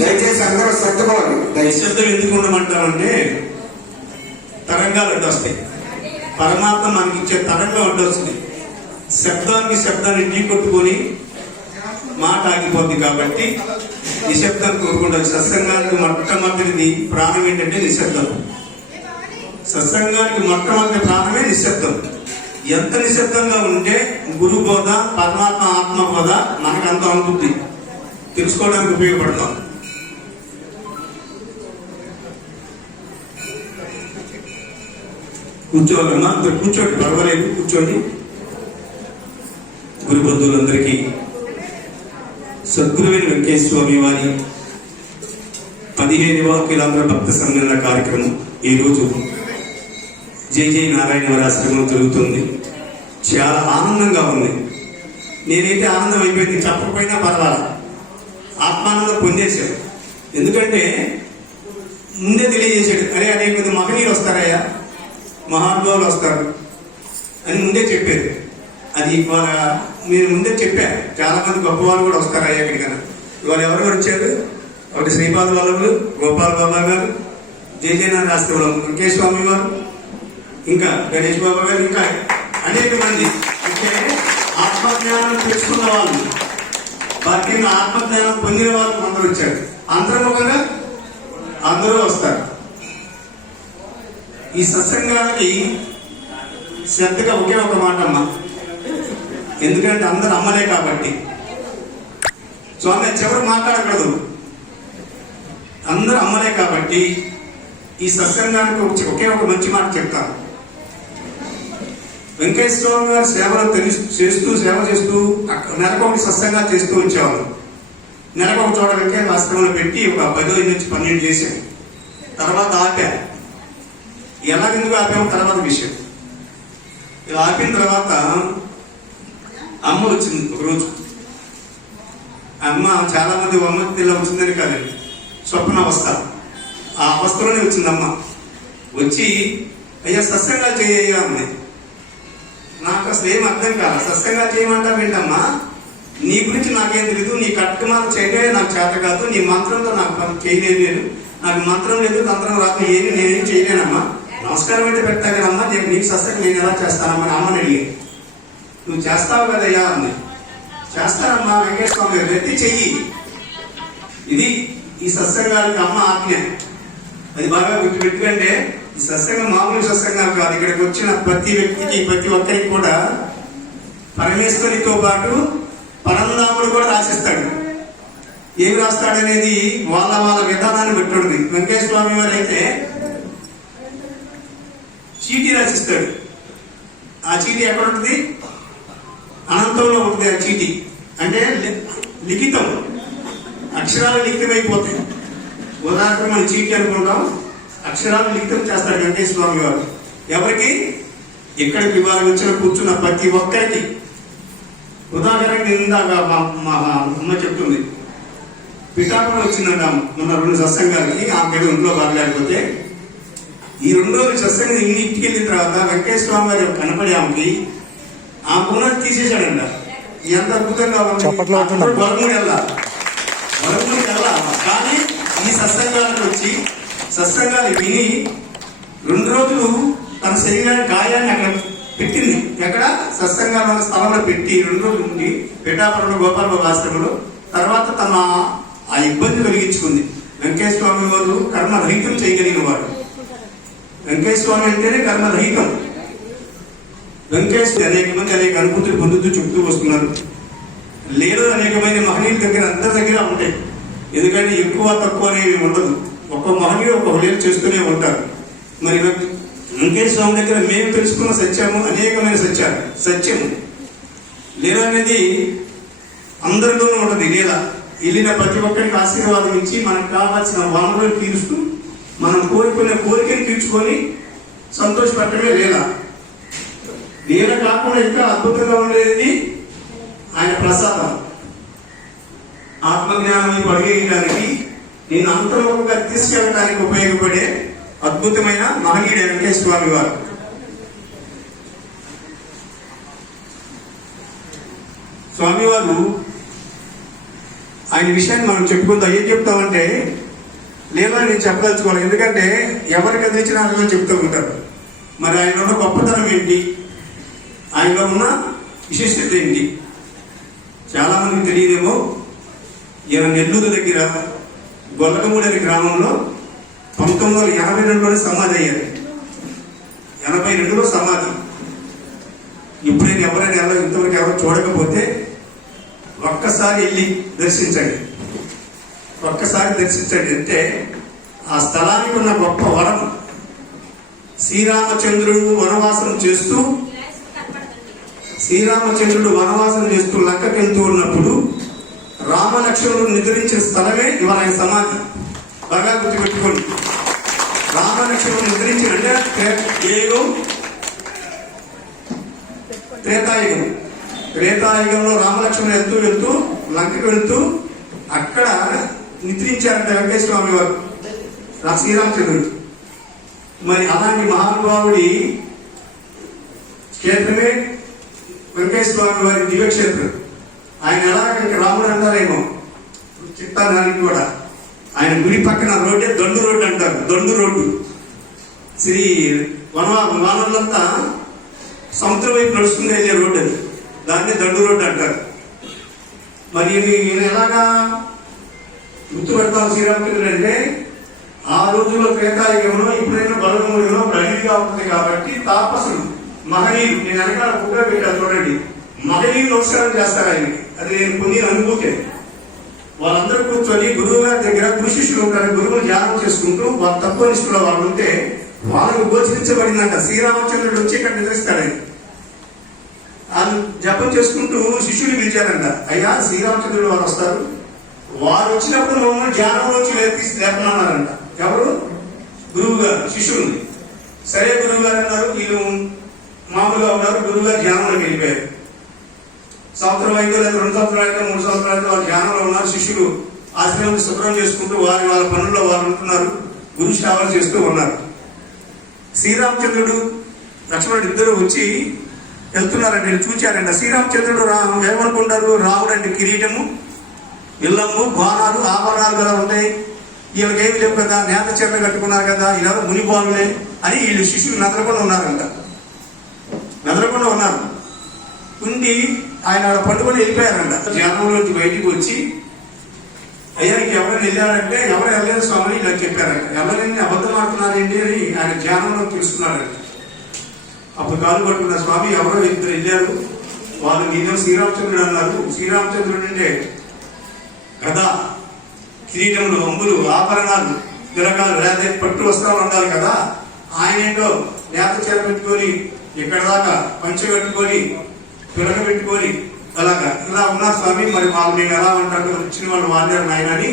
దయచేసి అందరూ సర్దుకోవాలి దయశబ్దం నిశ్శబ్దం ఎందుకు ఉండమంటామంటే తరంగాలు అడ్డు వస్తాయి పరమాత్మ మనకి ఇచ్చే తరంగం అడ్డు వస్తుంది శబ్దానికి శబ్దాన్ని ఢీ కొట్టుకొని మాట ఆగిపోద్ది కాబట్టి నిశ్శబ్దం కోరుకుంటారు. సత్సంగానికి మొట్టమొదటిది ప్రాణం ఏంటంటే నిశ్శబ్దం. సత్సంగానికి మొట్టమొదటి ప్రాణమే నిశ్శబ్దం. ఎంత నిశ్శబ్దంగా ఉంటే గురు బోధ పరమాత్మ ఆత్మ బోధ మనకంత అంత అనుభూతి తెలుసుకోవడానికి ఉపయోగపడతాం. కూర్చోవాలమ్మా మీరు కూర్చోండి పర్వాలేదు కూర్చోండి. గురు బంధువులందరికీ సద్గురువైన వెంకటేశ్వర స్వామి వారి పదిహేనవ కిలాంధ్ర భక్త సమ్మేళన కార్యక్రమం ఈరోజు జై జై నారాయణ వారి ఆశ్రమం జరుగుతుంది చాలా ఆనందంగా ఉంది. నేనైతే ఆనందం అయిపోయింది. చెప్పకపోయినా పర్వాలా? ఆత్మానందం పొందేశాడు. ఎందుకంటే ముందే తెలియజేశాడు. అరే అనేక మంది మహనీయులు వస్తారయ్యా. మహానుభావులు వస్తారు అని ముందే చెప్పారు. అది ఇవాళ నేను ముందే చెప్పాను చాలామంది గొప్పవాళ్ళు కూడా వస్తారయ్యా ఇక్కడికన్నా ఇవాళ ఎవరు వచ్చారు? ఒకటి శ్రీపాద వల్లభులు గోపాల్ బాబా గారు జయజయనాథ రాష్ట్రంలో వెంకటేశ్వర స్వామి వారు ఇంకా గణేష్ బాబా గారు ఇంకా అనేక మంది. అంటే ఆత్మజ్ఞానం తెలుసుకున్న వాళ్ళు. వారికి ఆత్మజ్ఞానం పొందిన వాళ్ళు కొందరు వచ్చారు. అంతర్ముఖంగా అందరూ వస్తారు. ఈ సత్సంగానికి శ్రద్ధగా ఒకే ఒక మాట అమ్మ. ఎందుకంటే అందరు అమ్మలే కాబట్టి. స్వామి చివరి మాట్లాడకూడదు. అందరూ అమ్మలే కాబట్టి ఈ సత్సంగానికి ఒకే ఒక మంచి మాట చెప్తాను. వెంకటేశ్వర స్వామి గారి సేవలు తెలుసు చేస్తూ సేవ చేస్తూ నెలకొకటి నెలకు చేస్తూ వచ్చేవాళ్ళు. నెలకొక చోట వెంకయ్య ఆశ్రమంలో పెట్టి ఒక పదో నుంచి పన్నెండు చేశాను తర్వాత ఆపా ఎలా ఎందుకు ఆపాము తర్వాత విషయం. ఇలా ఆపిన తర్వాత అమ్మ వచ్చింది ఒకరోజు అమ్మ చాలా మంది అమ్మ పిల్ల వచ్చిందని కాదండి స్వప్న అవస్థ. ఆ అవస్థలోనే వచ్చింది అమ్మ వచ్చి అయ్యా సస్యంగా చేయ అమ్మాయి నాకు అసలు ఏం అర్థం కాదు. సస్యంగా చేయమంటావు ఏంటమ్మా? నీ గురించి నాకేం తెలీదు నీ కట్టుమాలు చేయడమే నాకు చేత కాదు నీ మంత్రంతో నాకు పని చేయలేదు నేను. నాకు మంత్రం లేదు తంత్రం రాదు ఏమి నేనేం చేయలేనమ్మా. నమస్కారం అయితే పెడతా కదమ్మా నేను నీకు సత్సంగం నేను ఎలా చేస్తానమ్మా అమ్మని అడిగాను నువ్వు చేస్తావు కదయ్యా అని చేస్తానమ్మా వెంకటేశ్వర స్వామి వ్యక్తి చెయ్యి. ఇది ఈ సత్సంగానికి అమ్మ ఆజ్ఞ. అది బాగా గుర్తుపెట్టుకంటే ఈ సత్సంగం మామూలు సత్సంగాలు కాదు. ఇక్కడికి వచ్చిన ప్రతి వ్యక్తికి ప్రతి ఒక్కరికి కూడా పరమేశ్వరితో పాటు పరంధాముడు కూడా రాసిస్తాడు. ఏం రాస్తాడనేది వాళ్ళ వాళ్ళ విధానాన్ని బట్టి ఉంటుంది. వెంకటేశ్వర స్వామి వారు అయితే చీటీ రాసిస్తాడు. ఆ చీటీ ఎక్కడ ఉంటుంది అనంతంలో ఉంటుంది ఆ చీటీ. అంటే లిఖితం. అక్షరాలు లిఖితమైపోతాయి. ఉదాహరణకు మనం చీటీ అనుకుంటాం. అక్షరాలు లిఖితం చేస్తాడు వెంకటేశ్వర స్వామి గారు ఎవరికి? ఇక్కడికి ఇవాళ వచ్చిన కూర్చున్న ప్రతి ఒక్కరికి. ఉదాహరణకి ఇందాక మా మా అమ్మ చెప్తుంది. పిఠాపురం వచ్చిందంట. మొన్న రెండు సత్సంగాలకి ఆమె ఇంట్లో బాగలేకపోతే. ఈ రెండు రోజులు సత్సంగం ఇంటికి వెళ్ళిన తర్వాత వెంకటేశ్వర స్వామి గారు కనపడి ఆమెకి ఆ పునర్ తీసేశాడంట. ఎంత అద్భుతంగా ఉంది. బలముడు వెళ్ళాలి బలముడు కానీ ఈ సత్సంగాలకు వచ్చి స్పష్టంగా విని రెండు రోజులు తన శరీరాన్ని గాయాన్ని అక్కడ పెట్టింది. ఎక్కడ? స్వస్థంగా ఉన్న స్థలంలో పెట్టి రెండు రోజులు ఉండి పిఠాపురంలో గోపాల బాబు ఆశ్రమంలో. తర్వాత తన ఆ ఇబ్బంది కలిగించుకుంది. వెంకటేశ్వర స్వామి వారు కర్మరహితం చేయగలిగిన వాడు వెంకటేశ్వర స్వామి అంటేనే కర్మరహితం. వెంకటేశ్వర అనేక మంది అనేక అనుభూతులు పొందుతూ చెబుతూ వస్తున్నారు. లేదు అనేకమైన మహనీయుల దగ్గర అందరి దగ్గర ఉంటాయి. ఎందుకంటే ఎక్కువ తక్కువ అనేవి ఉండదు. ఒక మహనీయుడు ఒక హృదయం చేస్తూనే ఉంటారు. మరి వెంక- వెంకటేశ్వర స్వామి దగ్గర మేము తెలుసుకున్న సత్యము అనేకమైన సత్యాలు. సత్యము. లీల అనేది అందరిలోనూ ఉంటుంది లేదా వెళ్ళిన ప్రతి ఒక్కరికి ఆశీర్వాదం ఇచ్చి మనకు కావాల్సిన వనరులు తీరుస్తూ మనం కోరుకునే కోరికను తీర్చుకొని సంతోషపడటమే లేదా లీల కాకుండా ఇంకా అద్భుతంగా ఉండేది ఆయన ప్రసాదం. ఆత్మజ్ఞానం అడిగేయడానికి నేను అంతర్ముఖంగా తీసుకెళ్ళడానికి ఉపయోగపడే అద్భుతమైన మహనీయుడు వెంకటేశ్వర స్వామి వారు స్వామివారు ఆయన విషయాన్ని మనం చెప్పుకుందాం. ఏం చెప్తామంటే లేదా నేను చెప్పదలుచుకోవాలి. ఎందుకంటే ఎవరికి అందించిన అర్థం చెప్తూ ఉంటారు. మరి ఆయన ఉన్న గొప్పతనం ఏంటి? ఆయనలో ఉన్న విశిష్టత ఏంటి? చాలామందికి తెలియదేమో ఈయన నెల్లూరు దగ్గర గొల్లకమూడి అనే గ్రామంలో పంతొమ్మిది వందల ఎనభై రెండులోనే సమాధి అయ్యారు. ఎనభై రెండులో సమాధి. ఇప్పుడైనా ఎవరైనా ఎవరో ఇంతవరకు ఎవరు చూడకపోతే ఒక్కసారి వెళ్ళి దర్శించండి. ఒక్కసారి దర్శించండి అంటే ఆ స్థలానికి ఉన్న గొప్ప వరం. శ్రీరామచంద్రుడు వనవాసం చేస్తూ శ్రీరామచంద్రుడు వనవాసం చేస్తూ లంకకి ఉన్నప్పుడు రామలక్ష్మణుడు నిద్రించిన స్థలమే ఇవాళ ఆయన సమాధి. బాగా గుర్తుపెట్టుకోండి. రామలక్ష్మణుడు నిద్రించిన అంటే త్రే- యుగం త్రేతాయుగం. త్రేతాయుగంలో రామలక్ష్మణుడు వెళ్తూ వెళ్తూ లంకకు వెళ్తూ అక్కడ నిద్రించారంట వెంకటేశ్వర స్వామి వారు శ్రీరామచంద్రుడు. మరి అలాంటి మహానుభావుడి క్షేత్రమే వెంకటేశ్వర స్వామి వారి దివ్యక్షేత్రం. ఆయన ఎలా అక్కడికి రాముడు అంటారేమో చిత్తానానికి కూడా. ఆయన గుడి పక్కన రోడ్డే దొండు రోడ్డు అంటారు. దొండు రోడ్డు. శ్రీ వన వానరులంతా సముద్రం వైపు నడుచుకుని వెళ్ళే రోడ్డు అది. దాన్ని దండు రోడ్డు అంటారు. మరి ఈయన- ఎలాగా గుర్తుపెడతాం శ్రీరామచంద్రుడు అంటే ఆ రోజుల్లో త్రేతాయుగంలో ఇప్పుడైనా బలగముడిలో ప్రజలుగా ఉంటుంది కాబట్టి తాపసులు మహనీయులు నేను వెనకాల ఫోటో పెట్టాను చూడండి. మహనీయులు నమస్కారం చేస్తారు ఆయనకి? అది నేను పొందిన అనుభూతి. వాళ్ళందరూ కూర్చొని గురువు గారి దగ్గర గురు శిష్యులు ఉంటారు గురువులు ధ్యానం చేసుకుంటూ వాళ్ళ తక్కువ నిష్ఠలో వాళ్ళు ఉంటే వాళ్ళకు గోచరించబడిందంట. శ్రీరామచంద్రుడు వచ్చి ఇక్కడ నిద్రిస్తాడు ఆయన. వాళ్ళు జపం చేసుకుంటూ శిష్యుని పిలిచారంట. అయ్యా శ్రీరామచంద్రుడు వారు వస్తారు. వారు వచ్చినప్పుడు మమ్మల్ని ధ్యానంలోంచి లేపి లేపనన్నారంట ఎవరు? గురువు గారు శిష్యుల్ని సరే గురువు గారు అన్నారు. వీళ్ళు మామూలుగా ఉన్నారు. గురువు గారు ధ్యానంలోకి వెళ్ళిపోయారు. సంవత్సరం అయిందో లేదా రెండు సంవత్సరాలు అయితే మూడు సంవత్సరాలు అయితే వాళ్ళు ధ్యానంలో ఉన్నారు. శిష్యులు ఆశ్రమం శుభ్రం చేసుకుంటూ వారి వాళ్ళ పనుల్లో వారు ఉంటున్నారు. గురు సేవలు చేస్తూ ఉన్నారు. శ్రీరామచంద్రుడు లక్ష్మణుడు ఇద్దరు వచ్చి వెళ్తున్నారండి వీళ్ళు చూచారంట శ్రీరామచంద్రుడు రా ఏమనుకుంటారు? రాముడు అంటే కిరీటము ఇల్లము బాణాలు ఆభరణాలు కదా ఉంటాయి వీళ్ళకి ఏమి లేవు కదా నేత చీరలు కట్టుకున్నారు కదా ఇలా మునిపాలులే అని వీళ్ళు శిష్యులు నదలకుండా ఉన్నారంట. నదలకుండా ఉన్నారు. ఉండి ఆయన ఆడ పండుకొని వెళ్ళిపోయారంట. జనంలోకి బయటికి వచ్చి అయ్యా ఎవరు వెళ్ళారంటే ఎవరు వెళ్ళలేదు స్వామి ఇలా చెప్పారంట. ఎవరైనా అబద్ధం ఆడుతున్నారండి అని ఆయన ధ్యానంలో తెలుసుకున్నారంట అప్పుడు కాలు పట్టుకున్న స్వామి ఎవరో ఇద్దరు వెళ్ళారు. వాళ్ళు నిజం శ్రీరామచంద్రుడు అన్నారు. శ్రీరామచంద్రుడు అంటే గద కిరీటములు అంబులు ఆభరణాలు తిరగాలు లేదా పట్టు వస్త్రాలు ఉండాలి కదా. ఆయన ఏంటో నేత చేర పెట్టుకొని ఇక్కడ దాకా పంచ కట్టుకొని పెట్టుకొని అలాగా ఇలా ఉన్నా స్వామి మరి వాళ్ళు నేను ఎలా ఉంటాను వచ్చిన వాళ్ళు వాడారు నాయన అని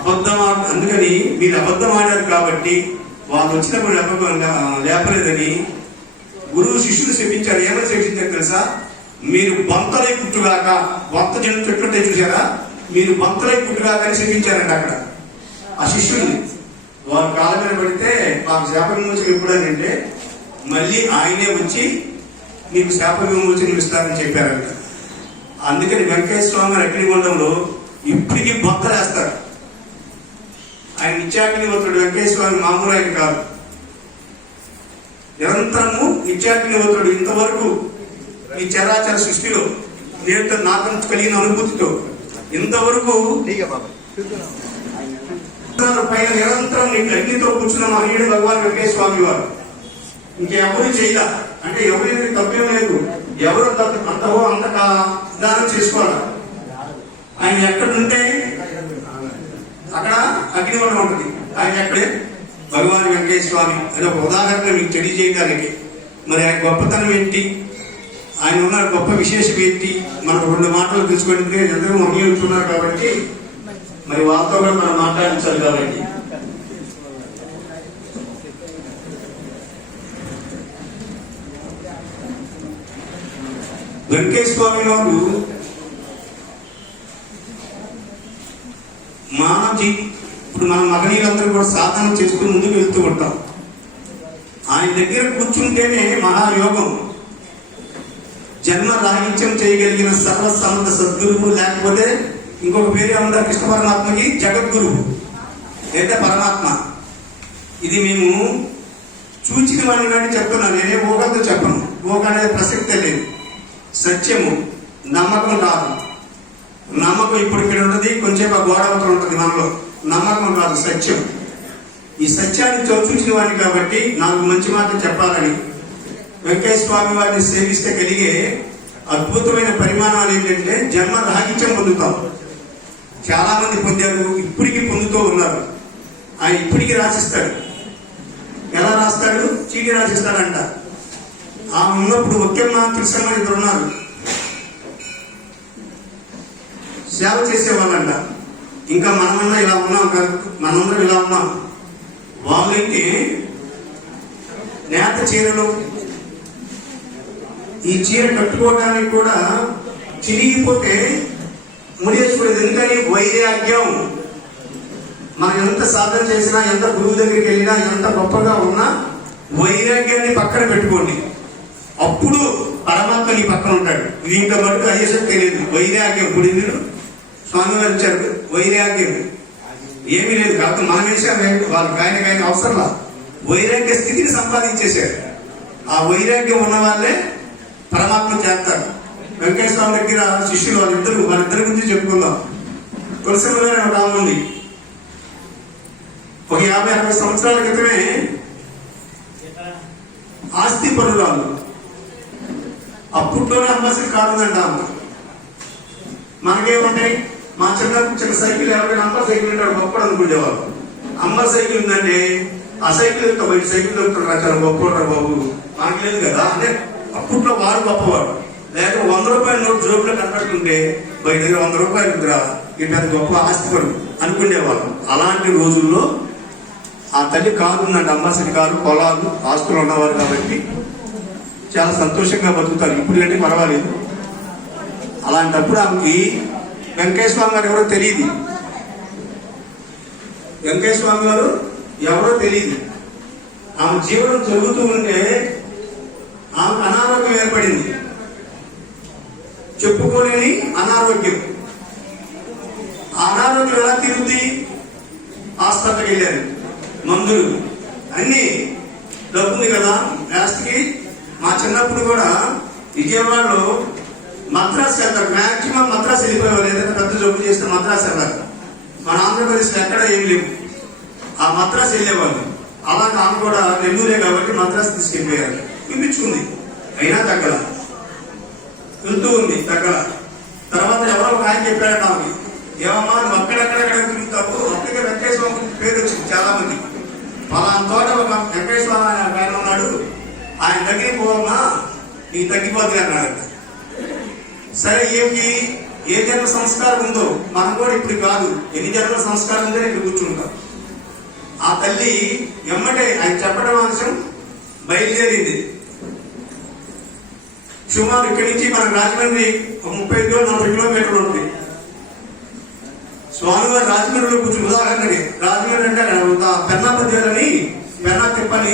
అబద్ధం అందుకని మీరు అబద్ధం ఆడారు కాబట్టి వాళ్ళు వచ్చినప్పుడు లేప లేపలేదని గురువు శిష్యులు శపించారు. ఏమని శిక్షించారు తెలుసా? మీరు బంతలై పుట్టుగాక బొంత జనం చెట్లుంటే చూసారా మీరు బంతలై పుట్టుగాక అని శపించారంట అక్కడ. ఆ శిష్యుల్ని వారు కాళ్ళ మీద పడితే మాకు శాప నుంచి ఎప్పుడని అంటే మళ్ళీ ఆయనే వచ్చి మీకు శాప విమోచన ఇస్తారని చెప్పారంట. అందుకని వెంకటేశ్వర స్వామి అగ్నిగుండంలో ఇప్పటికీ బొత్తలు వేస్తారు. ఆయన నిత్యాగ్నివతుడు వెంకటేశ్వర స్వామి మామూలు ఆయన కాదు. నిరంతరము నిత్యాగ్నివతుడు ఇంతవరకు ఈ చరాచర సృష్టిలో నేరుతో నాకు కలిగిన అనుభూతితో ఇంతవరకు పైన నిరంతరం నీకు అగ్నితో కూర్చున్న మహనీయుడు భగవాన్ వెంకటేశ్వర స్వామి వారు ఇంకెవరు చేయలా. అంటే ఎవరైనా తప్పేం లేదు. ఎవరు అంతవో అంత కా- దానం చేసుకోవాలి? ఆయన ఎక్కడుంటే అక్కడ అగ్నిగుండం ఉంటుంది. ఆయన ఎక్కడే? భగవాన్ వెంకటేశ్వర స్వామి. అది ఒక ఉదాహరణ మీకు తెలియజేయడానికి మరి ఆయన గొప్పతనం ఏంటి? ఆయన ఉన్న గొప్ప విశేషం ఏంటి? మనం రెండు మాటలు తెలుసుకుంటే అందరూ ఉంటున్నారు కాబట్టి మరి వాళ్ళతో కూడా మనం మాట్లాడించాలి కాబట్టి. వెంకటేశ్వర స్వామి వారు మానవ ఇప్పుడు మన మగనీయులందరూ కూడా సాధన చేసుకుని ముందుకు వెళ్తూ ఉంటాం. ఆయన దగ్గర కూర్చుంటేనే మహాయోగం. జన్మ రాహిత్యం చేయగలిగిన సర్వ సమర్థ సద్గురువు లేకపోతే ఇంకొక పేరే ఉందా కృష్ణ పరమాత్మకి జగద్గురువు. లేదా పరమాత్మ. ఇది మేము చూచిన వాడిని కానీ చెప్తున్నాను. నేనే ఓగంతో చెప్పను. ఓగ అనేది ప్రసక్తే లేదు. సత్యము నమ్మకం రాదు నమ్మకం ఇప్పుడు ఇక్కడ ఉంటుంది కొంచెం గోడవతలు గోడ ఉంటుంది మనలో. నమ్మకం కాదు సత్యం. ఈ సత్యాన్ని చూ- చూసిన వాడిని కాబట్టి నాకు మంచి మాట చెప్పాలని వెంకయ్య స్వామి వారిని సేవిస్తే కలిగే అద్భుతమైన పరిమాణాలు ఏంటంటే జన్మ రాహిత్యం పొందుతాం. చాలా మంది పొందారు ఇప్పటికీ పొందుతూ ఉన్నారు. ఆయన ఇప్పటికీ రాసిస్తాడు. ఎలా రాస్తాడు? చీటి రాసిస్తాడంట. ఆమె ఉన్నప్పుడు ముఖ్యంగా కృష్ణ ఇద్దరు ఉన్నారు. సేవ చేసేవాళ్ళంట. ఇంకా మనమన్నా ఇలా ఉన్నాం మనందరం ఇలా ఉన్నాం. వాళ్ళైతే నేత చీరలు ఈ చీర కట్టుకోవడానికి కూడా చిరిగిపోతే ముడేసుకోలేదు ఎందుకని వైరాగ్యం మనం ఎంత సాధన చేసినా ఎంత గురువు దగ్గరికి వెళ్ళినా ఎంత గొప్పగా ఉన్నా వైరాగ్యాన్ని పక్కన పెట్టుకోండి. అప్పుడు పరమాత్మ నీ పక్కన ఉంటాడు. ఇది ఇంకా మటుకు అయ్యేసరికి తెలియదు వైరాగ్యం ఇప్పుడు మీరు? స్వామి వారు ఇచ్చారు వైరాగ్యం. ఏమీ లేదు. కాబట్టి మానేశారు వాళ్ళకి ఆయన ఆయన అవసరంలా వైరాగ్య స్థితిని సంపాదించేశారు ఆ వైరాగ్యం ఉన్న వాళ్ళే పరమాత్మ చేస్తారు వెంకటేశ్వర స్వామి దగ్గర శిష్యులు వాళ్ళిద్దరు వాళ్ళిద్దరి గురించి చెప్పుకుందాం. తులసిమ్మ గారు ఒక ఆమె ఉంది ఒక యాభై అరవై సంవత్సరాల క్రితమే ఆస్తి పరురాలు అప్పట్లోనే అమ్మాసి కాదుదంట అమ్మ మనకేముంటాయి? మా చిన్న చిన్న సైకిల్ ఎవరైనా అమ్మ సైకిల్ ఉంటాడు గొప్పడు అనుకునేవారు అమ్మ సైకిల్ ఉందంటే ఆ సైకిల్ యొక్క బయట సైకిల్ దొరుకుతారు చాలా గొప్పవాడు బాబు. మనకి లేదు కదా? అంటే అప్పట్లో వారు గొప్పవాడు లేక వంద రూపాయల నోటు జోబులో కనపడుతుంటే బయట దగ్గర వంద రూపాయలు ఉందిరా ఈ పెద్ద గొప్ప ఆస్తిపడు అనుకునేవారు అలాంటి రోజుల్లో ఆ తల్లి కాదు ఉందండి అమ్మాసరి కారు పొలాలు ఆస్తులు ఉన్నవారు కాబట్టి చాలా సంతోషంగా బతుకుతారు. ఇప్పుడు అంటే పర్వాలేదు. అలాంటప్పుడు ఆమెకి వెంకయ్య స్వామి గారు ఎవరో తెలియదు. వెంకయ్య స్వామి గారు ఎవరో తెలియదు. ఆమె జీవనం జరుగుతూ ఉంటే ఆమెకు అనారోగ్యం ఏర్పడింది. చెప్పుకోలేని అనారోగ్యం. ఆ అనారోగ్యం ఎలా తీరుద్ది? హాస్పిటల్కి వెళ్ళారు. మందులు. అన్నీ డబ్బు ఉంది కదా లాస్ట్కి మా చిన్నప్పుడు కూడా విజయవాడలో మద్రాసు వెళ్తారు మాక్సిమం మద్రాసు వెళ్ళిపోయేవాళ్ళు ఏదైనా పెద్ద జబ్బు చేస్తే మద్రాసు వెళ్ళాలి. మన ఆంధ్రప్రదేశ్లో ఎక్కడ ఏం లేవు. ఆ మద్రాసు వెళ్ళేవాళ్ళు. అలాగే ఆమె కూడా నెల్లూరే కాబట్టి మద్రాసు తీసుకెళ్ళిపోయారు. వినిపించుకుంది. అయినా తగ్గల. వెళ్తూ ఉంది తగ్గల. తర్వాత ఎవరో ఒక ఆయన చెప్పాడు నాకు ఏమమ్మా నువ్వు అక్కడెక్కడెక్కడ తిరుగుతావు. అప్పటికే వెంకటేశ్వర పేరు వచ్చింది చాలా మంది పలానా తోట ఒక వెంకటేశ్వర ఆయన ఉన్నాడు. ఆయన దగ్గరికి పోవమ్మా నీకు తగ్గిపోతుంది అన్నాడు. సరే ఏమిటి? ఏ జన్మ సంస్కారం ఉందో? మనం కూడా ఇప్పుడు కాదు. ఎన్ని జన్మల సంస్కారం ఉందో ఇక్కడ కూర్చుంటాం. ఆ తల్లి ఎమ్మటే ఆయన చెప్పడం అంశం బయలుదేరింది. సుమారు ఇక్కడి నుంచి మన రాజమండ్రి ఒక ముప్పై కిలో నలభై కిలోమీటర్లు ఉంది. స్వామివారి రాజమండ్రిలో కూర్చుని ఉదాహరణకి రాజమండ్రి అంటే పెన్నా పద్యాలని పెన్నా తిప్పని